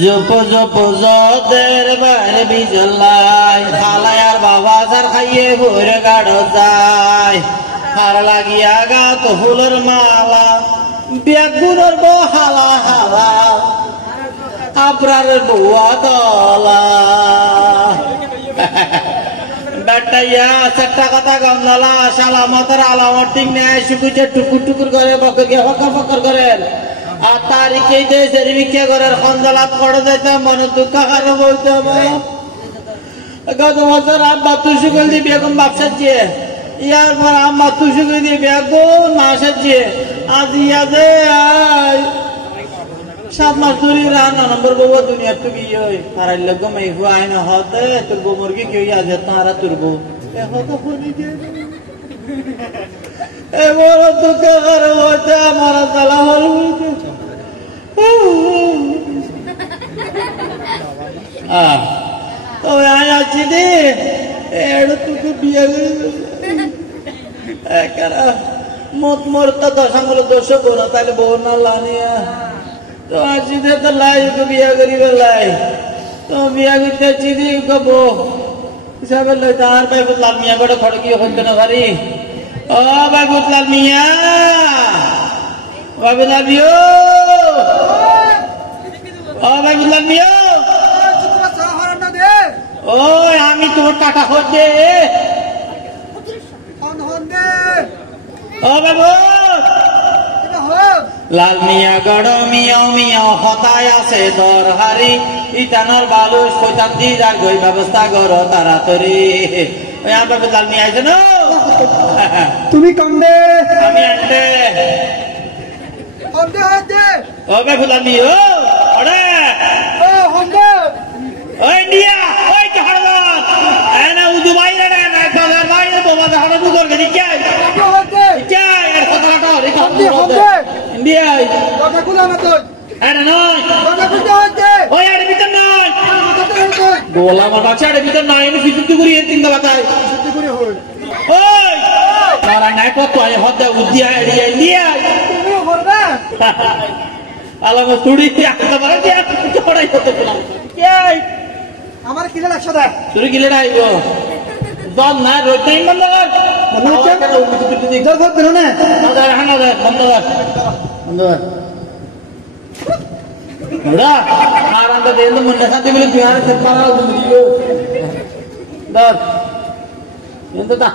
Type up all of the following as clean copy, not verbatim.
জপ জপ জদের বার বিজলাই খালায় আর বাবা যার খাইয়ে ভরে গাড় যায় হার লাগিয়া গাত ফুলের মালা বেগুনের বহালা হালা আপনার বুয়া দলা বেটাইয়া চারটা কথা গন্ধলা সালামতের আলামত ঠিক নেয় শুকুচে টুকুর টুকুর করে বকর গিয়ে ফকর ফকর করেন আর তারিখে দেশের ভিক্ষা করার খঞ্জলাত করে যাইতাম মনে দুঃখ কারো বলতে হবে গত বছর আব্বা তুষু করে দিয়ে বেগুন বাপসার চেয়ে ইয়ার পর আম্মা তুষু করে দিয়ে বেগুন মাসের চেয়ে আজ ইয়াদে 7 মাস ধরে রান্না নম্বর বউ দুনিয়ার তো গিয়ে হয় তারাই লোক মাই হুয়াই না হতে তোর বউ মুরগি কেউ আছে তারা তোর বউ হতো ফোনে দিয়ে বড় দুঃখ করে বলছে আমার তালা হল তবে আমি আছি রে এড়ো তোকে বিয়ে মত মরতা দশাঙ্গল দোষ করো তাহলে বউ না লানিয়া তো আছি দে তো লাই বিয়া করি লাই তো বিয়া করতে চিনি গো হিসাবে লই তার ভাই লাল মিয়া বড় খড়কি হইতে না ভারি ও ভাই লাল মিয়া ভাই লাল মিয়া ও ভাই লাল মিয়া ও আমি তোমার টাকা হচ্ছে ও বাবু লাল মিয়া গড় মিয়াও মিয়াও হতায় আছে দরহারি ইটানোর বালুস কইতাম দি যার গই ব্যবস্থা করো তাড়াতাড়ি ওই আমার বাবু লাল মিয়া আছে না তুমি কমবে আমি আনতে কমবে হচ্ছে ও বাবু লাল মিয়া ওরে ও হমবে ওই ইন্ডিয়া ওই কাহারা এনা উদু বাইরে না না বাজার বাইরে বাবা হাড়া দু করে দি কি হচ্ছে কি এর কথাটা রে হমবে ইন্ডিয়া কথা কুলা না তো এনা নয় কথা কুলা হচ্ছে ওই এর ভিতর নয় গোলা মাথা ছাড়ে ভিতর নাই নি ফিতুতি করি এর তিনটা বাতায় সত্যি করে হই ওই তারা নাই কত আয় হদা উদিয়া এরিয়া ইন্ডিয়া তুমি করবে আলাম তুড়ি একটা বারে দিয়া ছড়াই হতে বললাম কি আমার কিলা 100 দে তুই গিলে আইব দল না রইতেই বন্ধ কর বন্ধ হচ্ছে কেন উঠে তুই দিক জল ভর না বন্ধ কর হানা দে বন্ধ কর বন্ধ কর ওরা আরান্দ দেন মনে সাথে বলে তুই আর সব পারা দিও দর এত তা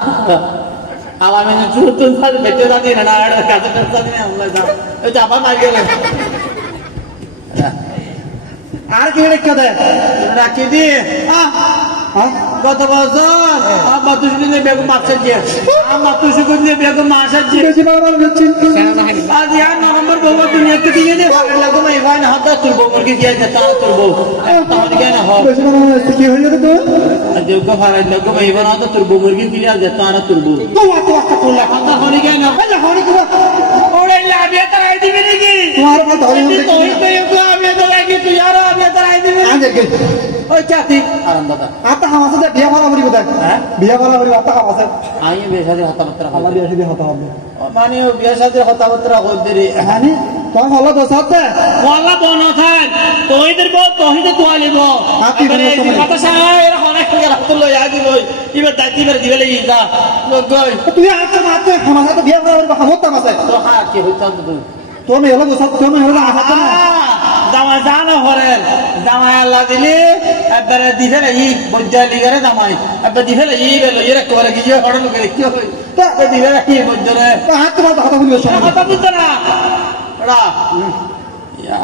আলামে চুরতুন সাথে বেঁচে যাচ্ছে না আর কাছে কাছে না আমরা যা ওই চাপা মার গেল আর কি রেখে দে রাখি দি গত বছর আব্বা তুষুকে বেগম মাছের দিয়ে আম্মা তুষুকে বেগম মাছের দিয়ে বেশি বাবার হচ্ছে আজ ইয়ার নভেম্বর বউ দুনিয়াতে দিয়ে দে ভাগের লাগো মাই ভাই না হাত তুলবো মুরগি দিয়ে দে তাও তুলবো তাহলে কেন হয় বেশি বাবার হচ্ছে কি হয়ে যেত যোগ্য ভাড়ার লাগো মাই ভাই না তুলবো মুরগি দিয়ে দে তাও তুলবো তো আতো আতো কুলা কথা হলি কেন আল্লাহ হরি কুলা ওরে লাভিয়া তারাই দিবি নাকি তোমার কথা হরি তুই তো একটু আমি তো লাগি তুই আর আমি তারাই দিবি আজে গে ওই চাতি আরাম দাদা আতা হামাসে দে বিয়া ভালো করি কোথায় হ্যাঁ বিয়া ভালো করি আতা হামাসে আমি বেশাদি হতাবাত্রা আল্লাহ বিয়া সিধে হতা হবে মানে ও বেশাদি হতাবাত্রা হইতে রে মানে তোমার ভালো দোষ হচ্ছে ওয়াল্লা বন থাক তোইদের বল তোহিতে তোয়ালিব হাতি মানে বলো কথা সাহেব এর অনেক করে রাখতে লই আগি লই ইবে দাঁতি বের দিবেলে ইদা লগই তুই আতে মাতে হামাসে তো বিয়া ভালো করি হামতা মাসে তো হা কি হইতাম তো তুমি এলো দোষ তুমি এলো হামতা না জামাই জানো হরেন জামাই আল্লাহ দিলি একবারে দিফেলে ই বজ্জালি করে জামাই একবার দিফেলে ই বেলো এর করে কি হড়ল করে কি হই তো দিফেলে ই বজ্জরে তো হাত তোমার কথা বলবে শোনো কথা বুঝতো না ওরা ইয়া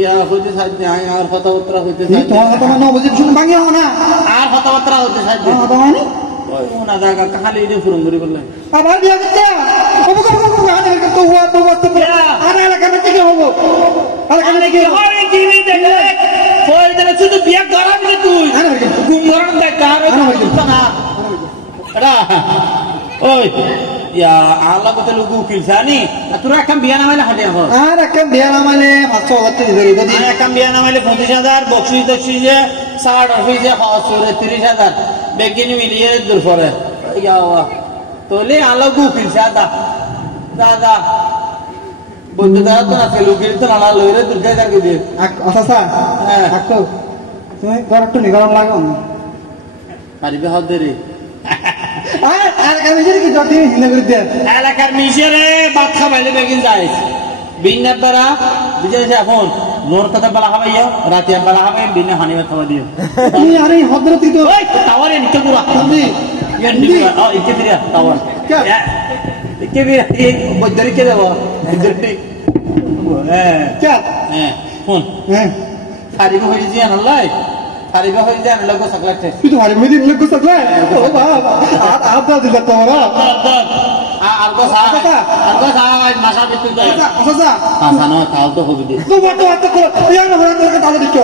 ইয়া হইতে সাজে আর কথাবার্তা হইতে এই তোমার কথা মানে বুঝি শুন ভাঙি হও না আর কথাবার্তা হইতে সাজে তোমার কথা মানে ওই ওনা জায়গা খালি ইনে ফুরুম করি বললেন আবার বিয়া করতে কবু কবু কবু আনে তো হুয়া তো বস্ত আর এলাকা না কি হবো এলাকা না কি হয় কি নি দেখে ওই দিনে শুধু বিয়া করাবি না তুই ঘুম ধরন দেখ আর না এরা ওই ইয়া আল্লাহ কত লোক উকিল জানি তোরা একটা বিয়া নামাইলে হাটে হল আর একটা বিয়া নামাইলে 500 হতে দিবি যদি একটা বিয়া নামাইলে 25,000 বকশিস দক্ষিসে 60 অফিসে 30,000 বেগিনি মিলিয়ে দূর পরে ইয়া তোলে আল্লাহ উকিল দাদা দাদা বন্ধু দাও তো না লুকিয়ে তো না লইরে দুর্গা জাগে দিয়ে আচ্ছা আকো তুমি ঘর একটু নিগরম লাগো পারিবে হাত দে রে আর আমি যদি কি জটি হিনে করে দে এলাকার মিশরে ভাত খাবাইলে বেগিন যায় বিন্না পারা বিজয় এখন নোর কথা বলা হবে রাতে বলা হবে বিন্না হানি ভাত খাওয়া দিও তুমি আরে হদ্রতি তো ওই টাওয়ারে নিতে পুরা তুমি ইয়ার নিতে ইকে দিয়া টাওয়ার ইকে দিয়া এই বদরি কে দেব বদরি क्या ফোন ফারিবা হয়ে যায় আল্লাহ ফারিবা হয়ে যায় আল্লাহ কো সকলাতে तू तुम्हारे में दिन को सकला है ओ बाबा आप दा दिला तोरा আলগো সা মাসা বিতু যায় अच्छा সানো তাও তো হবে দে तो बात को या ना बड़ा তোর কথা দিছো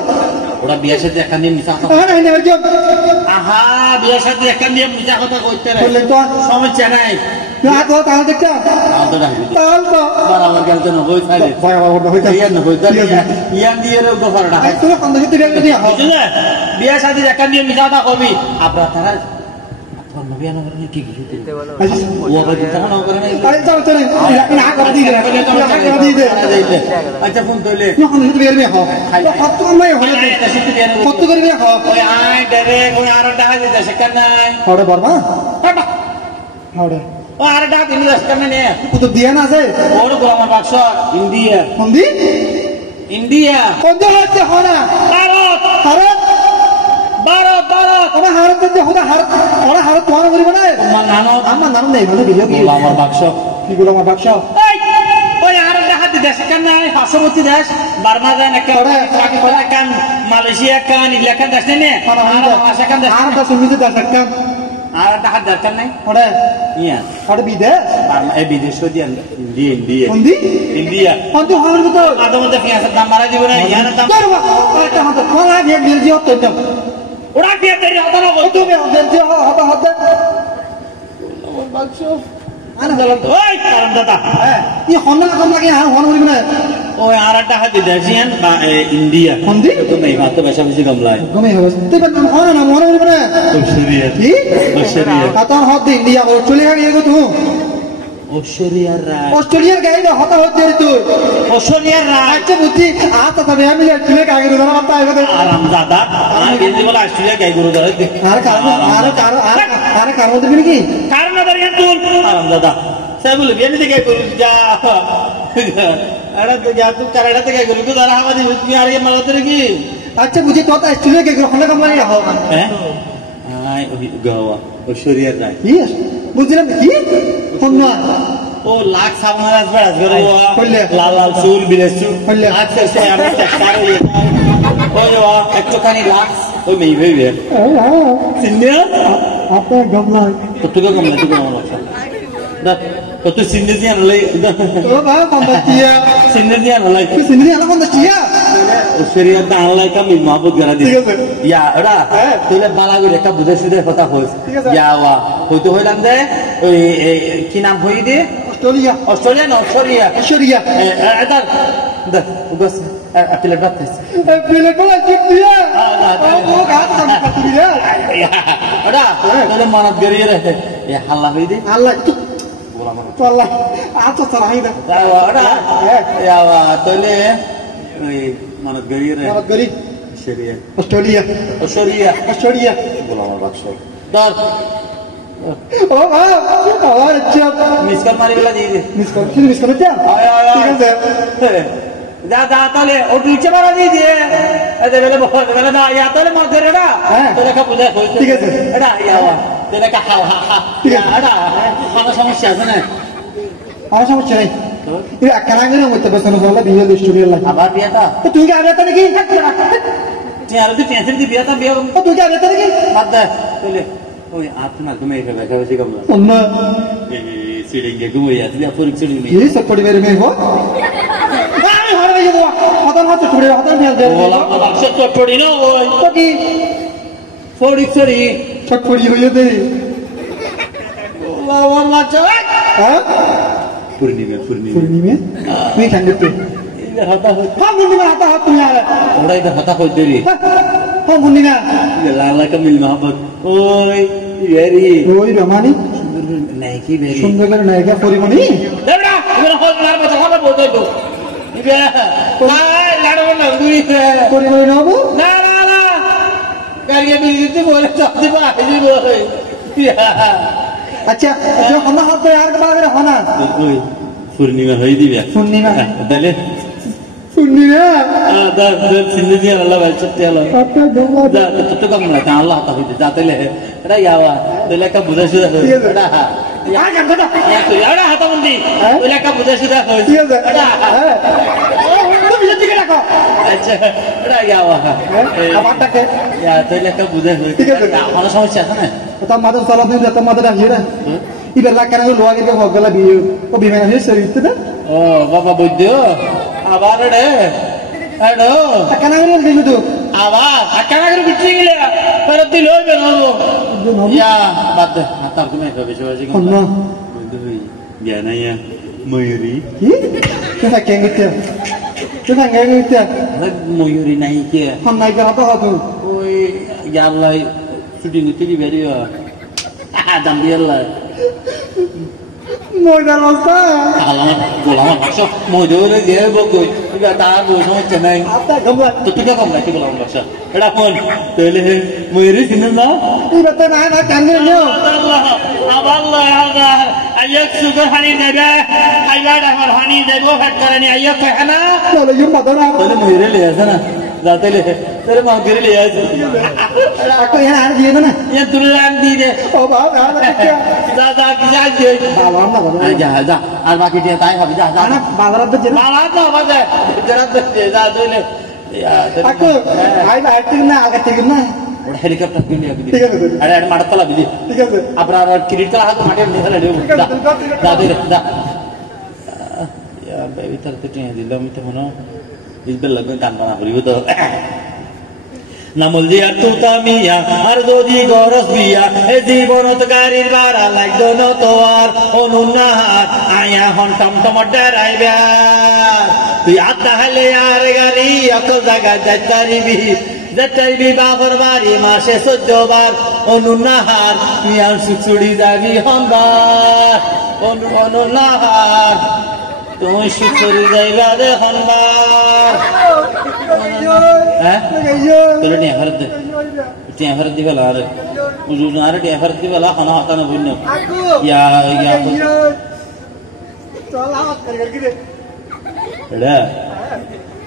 ওরা বিয়ের সাথে একটা নিয়ে মিছা কথা না না কি আহা বিয়ের সাথে একটা নিয়ে মিছা কথা কইতে রে বললে তো সমস্যা নাই না তো তাহলে দেখো তাও তো ডাকবি তাহলে তো বারাবার গেলতে না হই থাকে ভয় ভয় হইতা ইয়ান না হইতা ইয়ান দিয়ে রে গোফারটা আই তুমি কোন দিকে দিলে দিয়া বুঝলে বিয়ের সাথে একটা নিয়ে মিছা কথা কবি আপনারা তারা আপনার নবী আনা করে কি কিছু দিতে বলো ও আবার কথা না করে না আরে যাও চলে না করে দি দে আচ্ছা ফোন তোলে যখন দিতে বের মে হয় কত কমই হয় কত করে বে হয় ওই আই ডরে কোন আর ডাহা দিতে সেখান নাই হড়ে বর্মা হড়ে ও আর ডাহা দিন সেখান নে ও তো দিয়া না আছে ওর গোলাম বাক্স ইন্ডিয়া হন্দি ইন্ডিয়া কোন হচ্ছে হনা ভারত ভারত ভারত ওরা হারত দিতে হোদা হারত ওরা হারত তোমার করিব না আমার নাম নেই মানে ভিডিও কি গোলাম বাক্স কি গুলো আমার বাক্স ওই আর ডাহা দিতে সেখান নাই পার্শ্ববর্তী দেশ বার্মা যায় না কান মালয়েশিয়া কান ইলাকান দেশ নেই আর ভাষা কান দেশ আর তো সুমিতে দর্শকন আর ডাহা দরকার নাই ওরে ইয়া ওরে বিদেশ বার্মা এই বিদেশ দিয়ে ইন্ডিয়া হন্দি ইন্ডিয়া হন্দি হাওয়ার তো আদম মধ্যে পেঁয়াজের দাম বাড়াই দিব না ইয়ার দাম করবা একটা মত কোনা দিয়ে বিরজিও তো তো ওরা পেঁয়াজ দেরি হতো না ও তুমি বিরজিও হতা হতা বাক্স আনা জালাম তো ওই কারণ দাদা ই হন্না কম লাগে আর হন করিব না ওই আর একটা হাতি দেশিয়ান বা ইন্ডিয়া হন্দি তো মেই মাত্র বেশা বেশি কমলায় গমে হবে তুই নাম হন না মনে করিব না অস্ট্রেলিয়া কি অস্ট্রেলিয়া আতন হদ ইন্ডিয়া অস্ট্রেলিয়া গিয়ে তো অস্ট্রেলিয়ার রাজ অস্ট্রেলিয়ার গাইড হতা হতে তুই অস্ট্রেলিয়ার রাজ আচ্ছা বুঝি আতা তবে আমি অস্ট্রেলিয়া গাইড ধরা মাত্র আইবে আরাম দাদা আর গেঞ্জি বলে অস্ট্রেলিয়া গাই গরু ধরে দেখ আর কারণ দিবি নাকি কারণ না দাঁড়িয়ে তুল আরাম দাদা সে বলে বিয়ে দিকে গরু যা আরে তো যা তুই কারাটা থেকে গরু তো দাঁড়া হাওয়া দিবি তুমি আর মালা তোর কি আচ্ছা বুঝি তো অস্ট্রেলিয়া গাইড হলে কম লাগে হও হ্যাঁ আই ওই গাওয়া অস্ট্রেলিয়ার রাজ কি বুঝলাম কি হন্না ও লাখ সামনারাজ বেড়াজ করে কইলে লাল লাল চুল বিলেছু কইলে লাখ করছে আমি চেষ্টা করি ওই একটুখানি লাখ ওই মেয়ে ভেবে সিনিয়া আপনার গমলা কতটুকু কম না তুই কম লাগছে কত সিন্নি দিয়ে আনলাই ও বাবা কন্দাচিয়া সিন্নি দিয়ে আনলাই তুই সিনি আলা কন্দাচিয়া শরীর দা আনলাই কাম মহব্বত করা দি ঠিক আছে ইয়া ওরা তুইলে বালা করে একটা বুঝে সুদে কথা কইস ইয়া ওয়া হয়তো হইলাম দে ওই কি নাম হই দে অস্ট্রেলিয়া অস্ট্রেলিয়া না অস্ট্রেলিয়া অস্ট্রেলিয়া দা দা উগস আপিলে বাতাস প্লেট বলা চিপিয়া ও গাত কাম কাটি রে ওরা তুইলে মনত গরিয়ে রে এ হাল্লা হই দে আল্লাহ তো আল্লাহ আতো সরাই দে ওরা ইয়া তুইলে ওই মনত গরিয়ে রে মনত গরি অস্ট্রেলিয়া অস্ট্রেলিয়া অস্ট্রেলিয়া বল আমার বাক্স ধর ও বাবা আচ্ছা মিস কল মারি বেলা দিয়ে দে মিস কর যা ঠিক আছে যা যা তাহলে ও নিচে মারা দিয়ে দিয়ে এতে বেলে বেলে না ইয়া তাহলে মত ধরে না তোরা কা বুঝা কই ঠিক আছে এটা ইয়া তোরা কা হা হা এটা কোনো সমস্যা আছে না আমার সমস্যা নেই তুই একখানা গেলে মধ্যে বসানো বলা বিয়ে অস্ট্রেলিয়া লাগে আবার বিয়াটা তো তুই কি আরে তা নাকি তুই আর তুই টেনশন দি বিয়াটা বিয়া তো তুই কি আরে তা নাকি বাদ দে তাহলে ওই আত্মা তুমি এসে বেশা বেশি কম না অন্য সিডিংয়ে ঘুমিয়ে আছে যা পরীক্ষা নিবি কি সপড়ি বের মে হো আমি হারে যাব হতন হাত ছড়ে হতন ফেল দে বলা বাক্স চটপড়ি না ওই তো কি সরি ছটপড়ি হইয়ে দে ওলা চল হ্যাঁ পূর্ণিমা পূর্ণিমে তুই খান্ডতে ইধর হতা হই হ্যাঁ পূর্ণিমা হাতা হাত তুমি আর ওরা ইধর হতা হই দেরি হ্যাঁ পূর্ণিমা লালা কা মিল মোহাম্মদ ওই ভেরি ওই রমানি সুন্দর নাকি ভেরি সুন্দর করে নায়িকা পরিমণি দেবড়া ইধর হল মার কথা বল দেবো লাড়ব না ঘুরি করে করে নেবো না না না গাড়ি বিলিতে বলে চাপতে পারি বলে আচ্ছা হনা হাত ধরে আর বাগরে হনা পূর্ণিমা হয়ে দিবে পূর্ণিমা তাহলে পূর্ণিমা চিন্তা দিয়ে আল্লাহ ভাই সত্যি আল্লাহ আপনার দমা তো কম না আল্লাহ তাহলে যা তাইলে এটা ইয়াওয়া তাইলে একটা বুঝা সুদা এটা আর গান দাদা এটা হাতাবন্দি তাইলে একটা বুঝা সুদা ঠিক আছে তুমি যেতে রাখো আচ্ছা এটা ইয়াওয়া আমারটাকে ইয়া তাইলে একটা বুঝা হয়েছে ঠিক আছে আমার সমস্যা আছে না তো মাদর সালাত দিন তো মাদর আহিরা ইবার লাকানা লোয়া কে হগলা বিয়ে ও বিমান আছে সরিতে না ও বাবা বৈদ্য আবার রে হ্যালো কানা গেল দিলু তো আবার কানা করে বিট্রি গেলে পরে দিল হইবে না ইয়া বাদ দে তার তুমি হবে বেশি অন্য বৈদ্য হই জ্ঞানাইয়া ময়ূরী কি কেনা কেঙ্গিতে কেনা কেঙ্গিতে ময়ূরী নাই কে হন নাই করা তো হতো ওই আল্লাহ শুটিং তুলি বেরিয়ে দাম দিয়ে আল্লাহ ময়দার অবস্থা আলামত গোলাম বাক্স ময়ূরে দিয়ে বকই তার বই সমস্যা নাই আপনার গমলা তো তুই কম নাই গোলাম বাক্স এটা কোন তাহলে ময়ূরী চিনেন না ইবার তো না না কাঙ্গে নিও আল্লাহ আল্লাহ আল্লাহ আইয়ক সুগার হানি দেবে আইবার আমার হানি দেবো ফট করে আইয়ক খানা চলো ইউ মাদনা তাহলে ময়ূরে লিয়ে আসে না যাতে লে তাহলে মাগরে লিয়ে আসে আকো এখানে আর দিয়ে না ये दुल्हन दी दे ও বাবা दादा की जा दे বাবা না বাবা जा जा আর বাকি দিয়ে তাই হবে যা যা না বাজার তো জেনা মালা তো হবে জরা তো যা দলে আকো আই বা ঠিক না আগে ঠিক না ওটা হেলিকপ্টার কিনে দিবি ঠিক আছে আরে আরে মারতলা দিবি ঠিক আছে আপনার ক্রেডিট কার্ড হাতে মাঠে নিয়ে চলে দেবো যা দে যা यार बेबी तर तो टिया दिला मी तो मनो इस बेल लगन कान बना करियो तो নামল দিয়া তুতা মিয়া আর যদি গরস বিয়া এ জীবনত গাড়ির ভাড়া লাগতো না তো আর অনুনাহার আয়া হন টমটম ডরাইবা তুই আত্মা হলে আর গাড়ি অত জায়গা যাইতারিবি বাবর বাড়ি মাসে 14 বার অনুনাহার তুই আর সুচুড়ি যাবি হনবার অনুনাহার তুমি সুচুড়ি যাইবা রে হনবার হ্যাঁ তোরা টিয়া ফেরত দে টিয়া ফেরত দিবে আর আরে টিয়া ফেরত দিবে খানা হাতা না বুঝল ইয়া ইয়া চল আওয়াজ করে গিরে এডা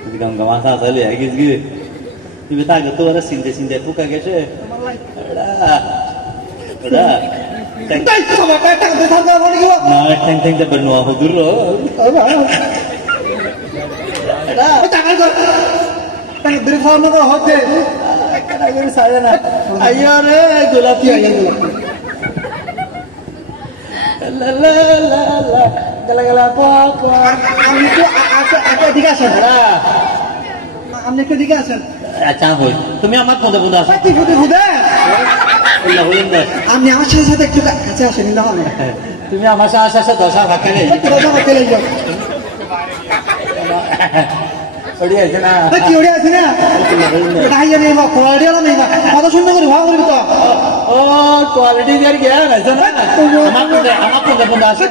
তুই গঙ্গা মাথা চলে গিস গিরে তুই বেটা গে তোর সিনতে সিনতে ফুকা গেছে এডা এডা তাই তো বাবা টাকা দে থাকা বলি গো না টেং টেং দে বনওয়া হুজুর এডা টাকা কর টাকা দে খাওয়া না হতে আগে সাজা না আইয়া রে গোলাপি আইয়া গোলাপি লা লা লা লা গলা গলা পা আমি তো আচ্ছা দিকে আসেন আপনি একটু দিকে আসেন আচ্ছা হই তুমি আমার পদে পদে আসো তুই ফুটে ফুটে আল্লাহ হইন দে আপনি আমার সাথে সাথে একটু কাছে আসেন না হবে তুমি আমার সাথে দশা ভাকা নেই একটু কথা বলতে যাও ওড়ি আছে না কি ওড়ি আছে না এটা হাইয়া নেই বা কোয়ালিটি ওলা নেই বা কত সুন্দর করে ভালো করবি তো ও কোয়ালিটি দিয়ে জ্ঞান আছে না আমার পদে আসো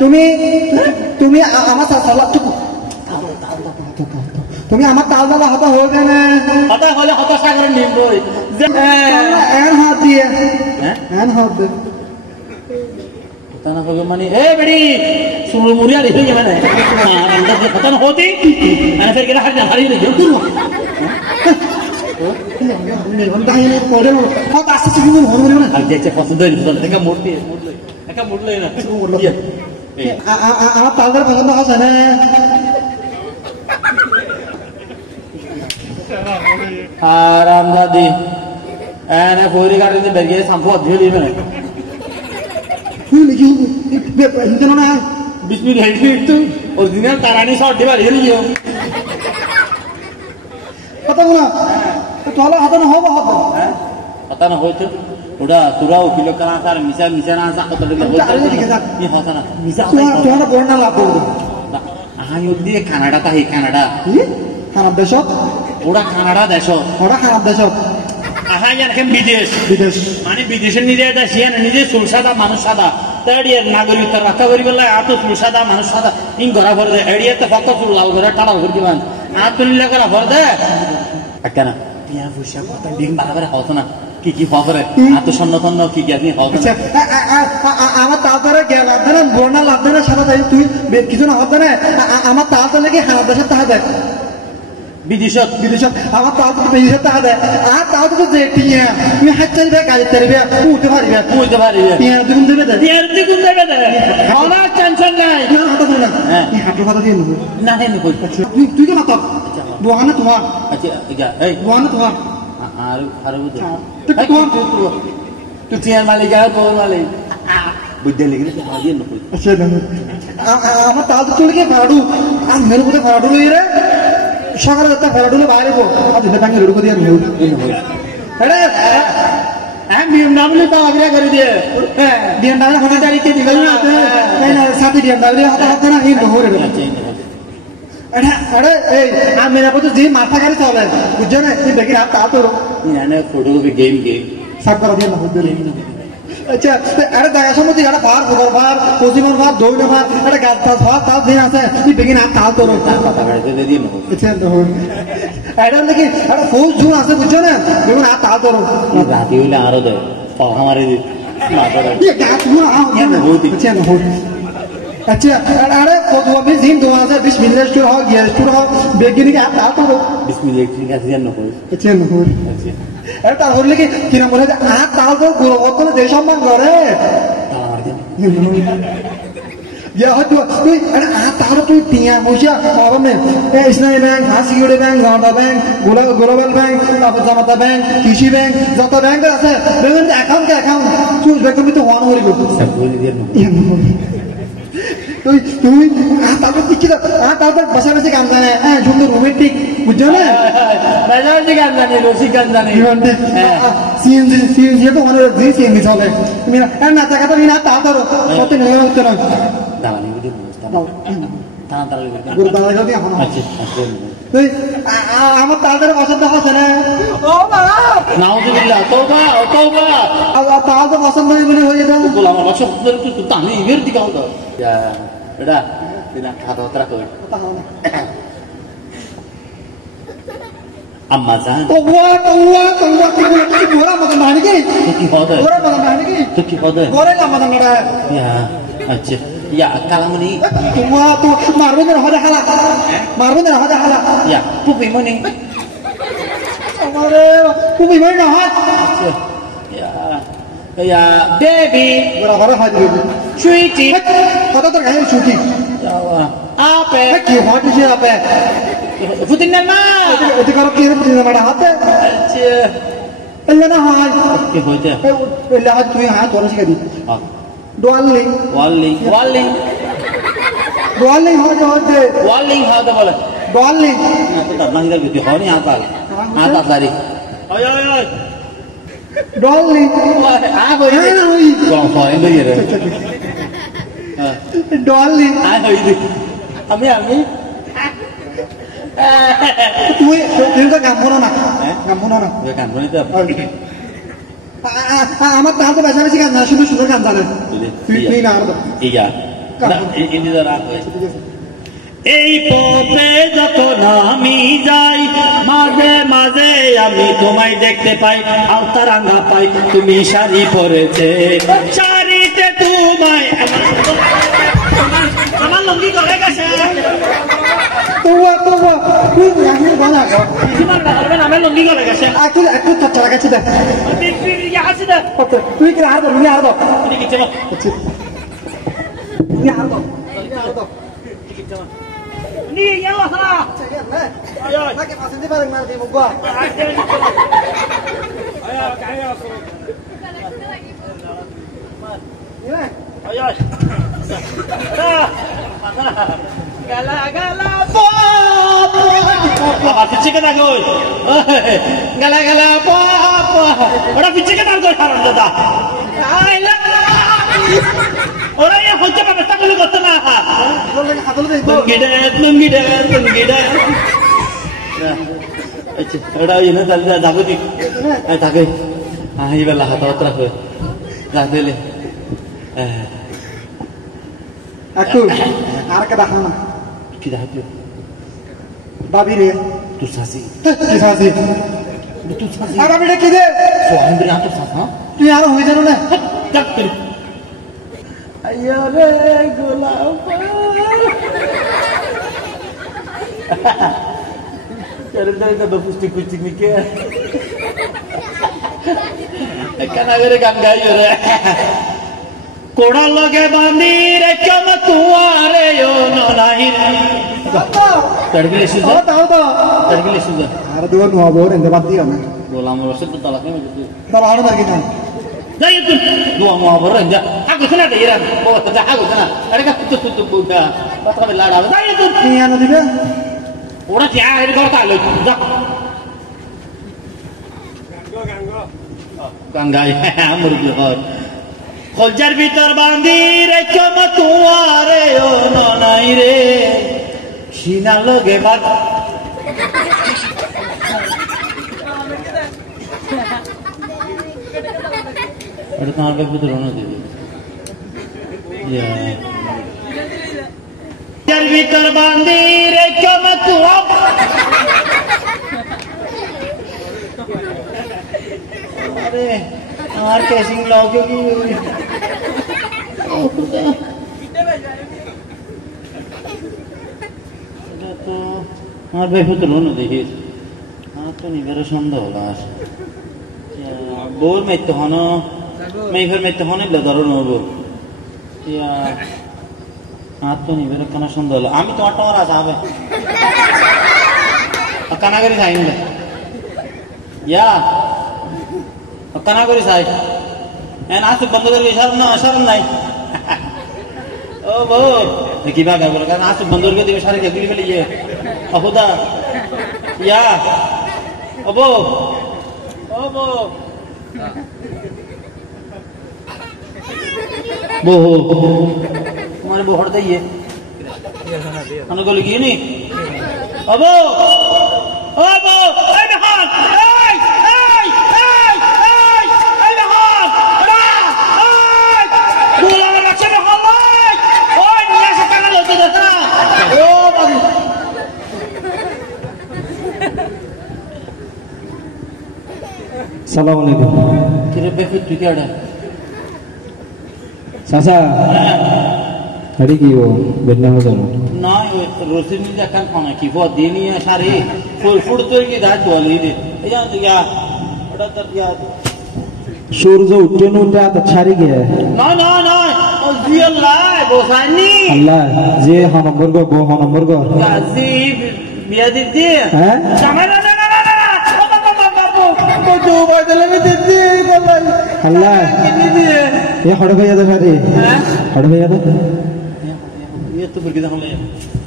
তুমি তুমি আমার তুমি আমার তাল দাদা হাতা হয়ে না হতা হলে হতাশা করে নিব এন হাত দিয়ে এন হাত দিয়ে पता ना होगा मानी ए बेटी सुनो मुरिया लिख ली मैंने अंदर से पता ना होती मैंने फिर क्या हट हरी नहीं क्यों निर्बंधाने कोडे बहुत आस्ते से क्यों हो रही है अब जैसे पसंद है निकल देखा मोड़ ले ना आप तालदार पसंद हो सने आराम दादी एने पूरी गाड़ी में बैठ गए संभव झेली मैंने लिखी हिंदे ना बिस्मिल हेल्थ तो ओरिजिनल तारानी शॉट दिवा ले लियो पता ना तो वाला हाथ ना होगा हाथ पता ना हो तो थोड़ा तुरा किलो करा सार मिसा ना सा तो ये होता ना मिसा तो ना बोलना लागो हां युद्धी कनाडा ता हे कनाडा खाना देशो ओडा कनाडा देशो खाना देशो আহা ইয়ান বিদেশ বিদেশ মানে বিদেশের নিজে এটা সিয়ান নিজে চুল সাদা মানুষ সাদা এড়িয়ে নাগরিকত্ব রক্ষা করি বললে এত চুল সাদা মানুষ সাদা ইন ঘরা ভরে দেয় এড়িয়ে তো ফটো চুল লাল ঘরে টাড়াও করে দিবান আর তুলিলে করা ভরে দেয় কেন টিয়া পয়সা কত দিন বাড়াবাড়ি হতো না কি কি হবে এত সন্ন্যতন্য কি কি আপনি হবে আমার তাড়াতাড়ি গেল আপনারা বর্ণা লাভ দেয় না সাদা তাই তুই কিছু না হবে না আমার তাড়াতাড়ি কি হারার দেশের তাহা দেয় বিদেশত বিদেশত আমার তাড়াতাড়ি বিদেশের তাহা দেয় আর তাড়াতাড়ি যে টিয়া তুমি হাত চালিবে গাড়ি চালিবে উঠতে পারবে টিয়া দুগুণ দেবে আমার টেনশন নাই হাঁটা দেবে না হাঁটু হাতা দিয়ে নেবো না নেই তুই কেন তো বোহানা তোমার আচ্ছা এই বোহানা তোমার আর তুই টিয়ার মালিক আর তোর মালিক বুঝতে লেগে আচ্ছা আমার তাড়াতাড়ি চলে গিয়ে ভাড়াডু আর মেরু কোথায় ভাড়াডু লই রে সকালে যাতে ভাড়াডু বাইরে পো আর দিনে টাঙ্গে রুড়ো দিয়ে মেরু আরে হ্যাঁ বিএম ডাব্লিউ তো আগ্রহ করে দিয়ে বিএম ডাব্লিউ হতে তারিখে দিবেন না না সাথে বিএম ডাব্লিউ হাতে হাতে না হিন বহরে আরে আরে এই আর মেরা পথে যে মাথা গাড়ি চলে বুঝছো না এই বেগির হাত তাড়াতো না ফটোগ্রাফি গেম সাব করা দিয়ে না হতে আচ্ছা আরে দেখা সম্মতি একটা ভার গোবর ভার পশ্চিমর ভার দৌড় ভার একটা গাছ টাছ ভার তার দিন আছে তুই বেগিন হাত তাড়াতো আচ্ছা এটা নাকি একটা ফৌজ ঝুন আছে বুঝছো না বেগুন হাত তাড়াতো রাতে হইলে আরো দেয় আমারে গাছ আচ্ছা আরে কত দিন 2020 মিলিয়ন স্টোর হয় গ্যাস স্টোর হয় বেগিনি হাত তাড়াতো 20 মিলিয়ন আছে জানো আচ্ছা নহর আরে তার হলে কি কিনা বলে হাত তাড়াতো গোলবতলে দেশ সম্মান করে Ya hatu, tuh ada taruh tuh tiang musia, apa men? Islamic Bank, Security Bank, Zamata Bank, Global Bank, apa Zamata Bank, Kishi Bank, Zamata Bank আছে, বিভিন্ন account ke account, tuh বেকমি তো ওয়ান হরি গো। বলে দিয়ে তুই তারপর কি তারপর বসে বসে গান জানে হ্যাঁ সুন্দর রোমান্টিক বুঝছো না বসে গান জানে রসিক গান জানে সিএনজি তো মানে জি সিএনজি চলে তুমি না টাকা তো না তা ধরো কত নিয়ে হচ্ছে না দালালি করে দালালি করে গুরু দালালি করে এখন আচ্ছা তুই আমার তাদের পছন্দ হচ্ছে না নাউজুবিল্লাহ তওবা তাও তো পছন্দ বলে হয়ে যেত বল আমার লক্ষ্য করে তুই তানি এর দিকে হতো এটা দিনা খাতা উত্তরা কই আম্মা জান তোয়া কি গোরা মতন না নাকি কি হতো গোরা মতন না নাকি তো কি হতো গোরা না মতন না ইয়া আচ্ছা ইয়া কালামনি তোয়া তো মারবে না হদা হালা ইয়া পুপি মনি আমারে তুমি মনে না হাত ইয়া বেবি গোরা হয় দিবি সুইটি কত তোর গায়ে ছুটি আপে কি হয় তুই আপে ফুটিন না এতে করো কি রে পুতিন মারা হাতে আচ্ছা এই না হয় কি হইছে এই লাগা তুই হাত ধরে শিখা দি ডোয়ালিং ওয়ালিং হতে বলে ডোয়ালিং না তো তার নাঙ্গা যদি হনি আতাল তারি ওই ডোয়ালিং হই গং ফয় লই রে ডোয়ালিং হই আমি তুই তো গান বলো না গান বলো না গান বলি তো আমার তাহলে তো বেশি গান না শুধু সুন্দর গান জানে তুই না আর ইয়া ইনি দাঁড়া এই পথে যখন আমি যাই মাঝে মাঝে আমি তোমায় দেখতে পাই আলতারাঙ্গা পাই তুমি শাড়ি পরেছে শাড়িতে তোমায় আমার লঙ্গি গলে গেছে তোয়া তুই গান বলা তোমার বাবার নামে লঙ্গি গলে গেছে একটু চচ্চা গেছে দেখ তুই কি আর বল আর বল তুমি কি চাও ni আর বল ni yalla sana ayo nak pasen di bareng mari mo gua ayo gala pop apa piche ke dagoi gala pop ora piche ke dagoi haram dada ai la ora ye hojja ka besta gulo করতে না লঙ্গি দে আচ্ছা এটা ওই না তাহলে যাবো দি থাকে এইবেলা হাত হাত রাখবে রাখলে একটু আর কে দেখা না কি দেখাতে বাবি রে তুই শাসি কি শাসি তুই শাসি আর বাবি রে কি দে সোহান রে আতো শাস হ্যাঁ তুই আর হই জানো না চাপ করে আইয়া রে গোলাপ Cara dari dah berpusti kucing ni ke? Kan agar ganggai ore. Koda lage bandir kama tuare yo nolahin. Tergile sudah. Tergile sudah. Ada dua nuah bor ende batti ana. Bola mau masuk tu talaknya macam tu. Tara hanu lagi kan. Dah itu dua mau bor anja. Aku sana dah iran. Oh, dah aku sana. Ada kan tu buka. Patah belada. Dah itu. Ni anu dibe. ওরা যা এর ঘর তালো যা গঙ্গায় মুরগি ঘর খলজার ভিতর বাঁধি রেখে মতুয়ারে ও ননাই রে সিনা লগে বাদ ওটা তোমার বাবু তো রওনা দেবে ভিতর বাঁধি রেখে মতুয়া अरे हमार कैसिंग लाओगे कि तो हमार भाई तो लो ना देखिए हाँ तो नहीं मेरा संदेह होगा बोल में तो होना मैं फिर में तो होने लगा रहा हूँ वो या हाँ तो नहीं मेरा कना संदेह होगा आमी तो आटा वाला साहब है कना करी साइन या कना करी साई एन आज तो बंद करके शर्म नहीं ओ बो की बात है बोला आज तो बंद करके दियो सारे जगली में लिए खुदा या ओबो बो तुम्हारे बो हटता ही है हमने को लगी नहीं ओबो अरे हाथ Assalamualaikum. Kira befit tu kya ada? Sasa. Hari kiyo benna ho jano. Na rosin ni jakan khana ki wo dini hai sari. Food to ki dah wali de. Eja to kya? Oda to kya? सूरज उठे न उठे तो छारी गया ना जी अल्लाह बोसानी अल्लाह जे हाँ number को गाजी बिया दीदी हैं समय ना तो बदले में दीदी अल्लाह ये हड़ भैया तो सारी हड़ भैया तो ये तो बल्कि देखो ले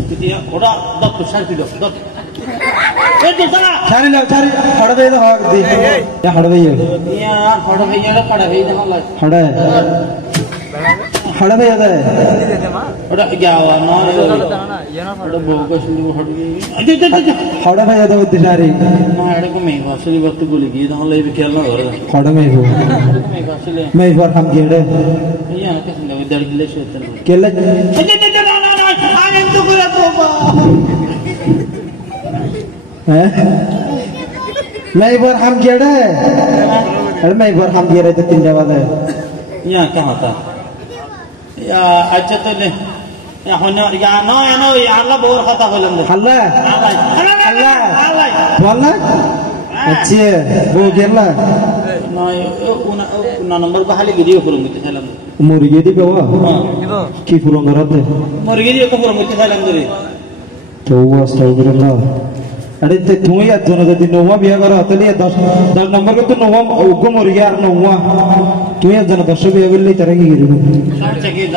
किती ओड़ा दब तो सारी दो दब ए तो सारा सारी लो सारी हड़ भैया तो हक दी ये हड़ भैया देखो ला हड़ भैया तो ओड़ा क्या हुआ ना ओड़ा बोका शुरू हट गई हड़ भैया तो उतनी सारी ना एड़े को मैं वासुली वक्त बोली गई तो ले भी खेलना हो रहा हड़ में हो मैं वासुली मैं इस बार हम गेड़े ये आना कैसे लगे दर्द ले सोते केले ना आने तो पूरा तोबा हैं मैं इस बार हम गेड़े अरे मैं इस बार हम गेड़े तो तीन जवाब है यहाँ कहाँ था या अच्छा तो ले या होने या ना यहाँ ला बोर खाता हो लंदन अल्लाह अल्लाह बोलना अच्छी है वो गेला ना उना नंबर को हाले गिरी ऊपर मुझे चला मुर्गी दी बेवा की फुरों करते मुर्गी दी ऊपर मुझे चला अंदर तो वो अस्तगफिरुल्लाह अरे ते तू ही दोनों तो दिन नौवा बिया करो तो लिए 10 नंबर को तो नौवा उगो मुर्गी यार नौवा तू ही दोनों 10 बिया बिल्ली तरह की गिरी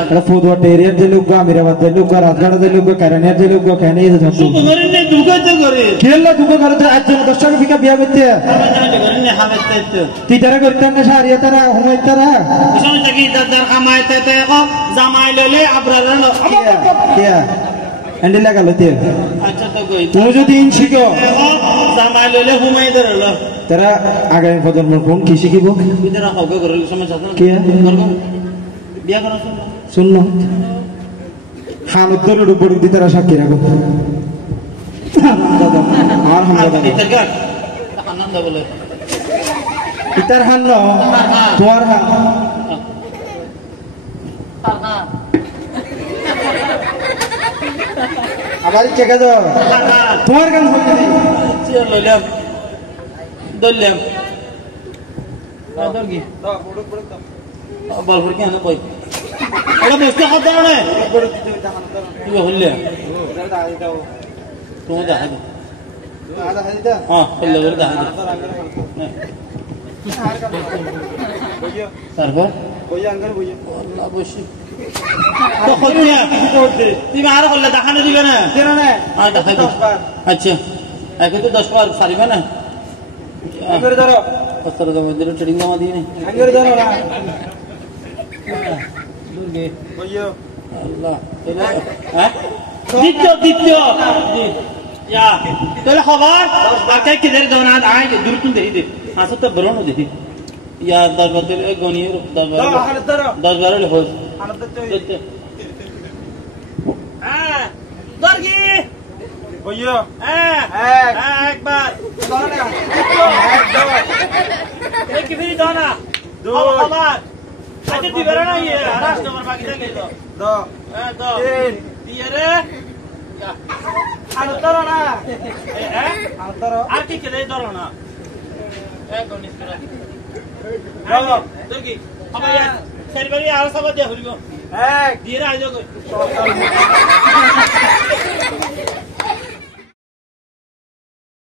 अरे फुदवा टेरियर दे लोग मेरे बात दे लोग राजगढ़ दे लोग करनिया दे लोग कहने ये सब तुम्हारे ने दुगा तो करे खेलना दुगा करते आज दोनों 10 बिया बिया करते हैं घर ने हावते ती तरह करते हैं सारी तरह हम तरह उसने जगी दर कमाते थे को जमाई ले अब्रार क्या হ্যান্ডেল লাগালো তে আচ্ছা তো কই তুমি যদি ইন শিখো জামাই লইলে হুমাই ধরলো তারা আগামী প্রজন্মের কোন কি শিখিব বিদেরা হগে ঘরের সমস্যা আছে কি বিয়া করা শুনল খান উদ্দলের উপর দি তারা সাক্ষী রাখো আর হামদা আনন্দ বলে ইতার হান ন তোমার হান আবার চেকে দাও তোমার গান হইতে লইলাম দললাম কি বলফর কি আনো কই ওটা বসতে কত না তুই হইলে তুমি দেখা দে হ্যাঁ হইলে করে দেখা দে তারপর আল্লাহ বসি তো কইয়া তুমি আর করলে দেখানো দিবে না হ্যাঁ দেখাই দাও আচ্ছা এখন তো 10 বার পারিবে না করে ধরো কতর জমা দিলে ট্রেডিং জমা দিয়ে নে করে ধরো না দুর্গে কইও আল্লাহ হ্যাঁ দ্বিতীয় ইয়া তাহলে খবর বাকি কিদের দোনা আই দূর তুই দেই দে আসো তো বরনো দেই ইয়া 10 বার দিলে গনিয়ে 10 বার হল হ্যাঁ দর্গি কইও একবার এক কি ফিরি দাও না দুই খবর আজকে দিবে না ইয়ে আরাস নম্বর বাকি থাকে তো দো তিন দিয়ে রে আর ধরো না আর ধরো আর কি কেদে ধরো না এক গণিত করে দাও দর্গি খবর সেরবারি আর সব দিয়ে হইব এক দিয়ে আইজো